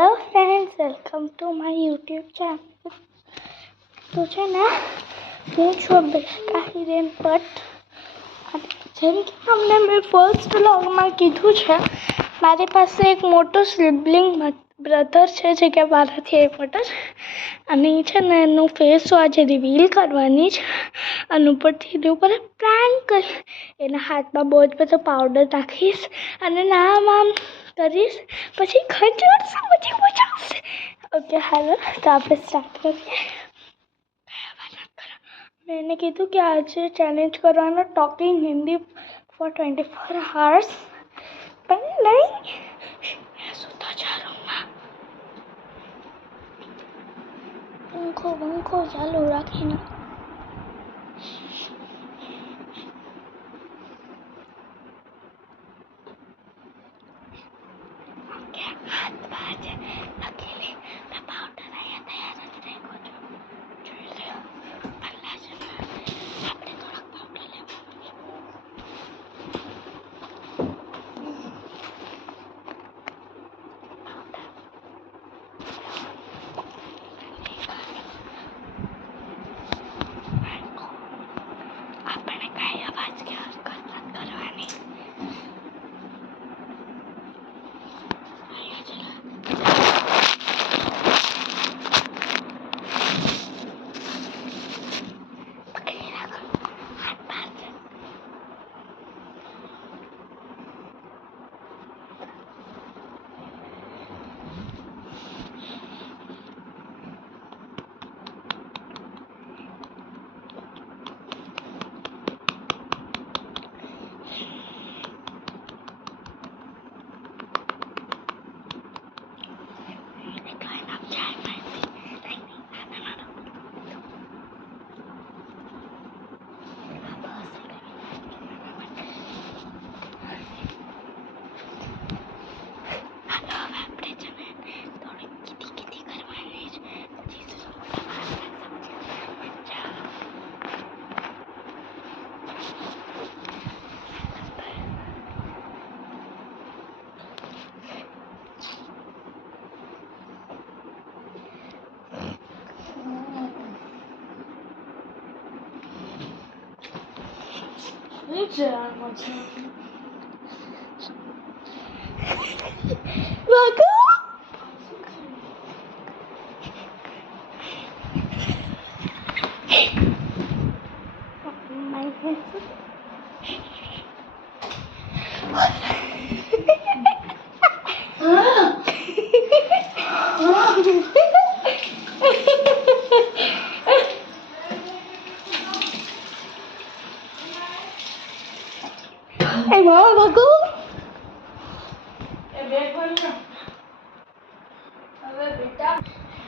Hello friends, welcome to my YouTube channel. તો છે ને, હું છું હિરેન ભટ્ટ. જેમ કે તમને મેં ફર્સ્ટ વ્લોગમાં કીધું છે, મારી પાસે એક મોટો સિબલિંગ બ્રધર છે જે કે મારાથી એ મોટો છે. અને છે ને એનું ફેસ આજે રિવીલ કરવાની છે. અને ઉપરથી એની ઉપર પ્રેન્ક કરી એના હાથમાં બહુ જ બધો પાવડર નાખીશ અને નામ આમ કરીશ, પછી ખજૂર પછી મજા આવશે. ઓકે હાલો, તો આપણે સ્ટાર્ટ કરીએ. મેં એને કીધું કે આજે ચેલેન્જ કરવાનો ટોકિંગ હિન્દી ફોર 24 hours, પણ નહીં, મેં સૂતો જ રૂમમાં પંખો ચાલુ રાખીને.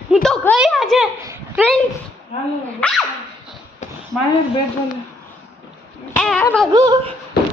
હું તો ગઈ આજે ફ્રેન્ડ્સ. મારે બેટ બોલ એ ભાગુ.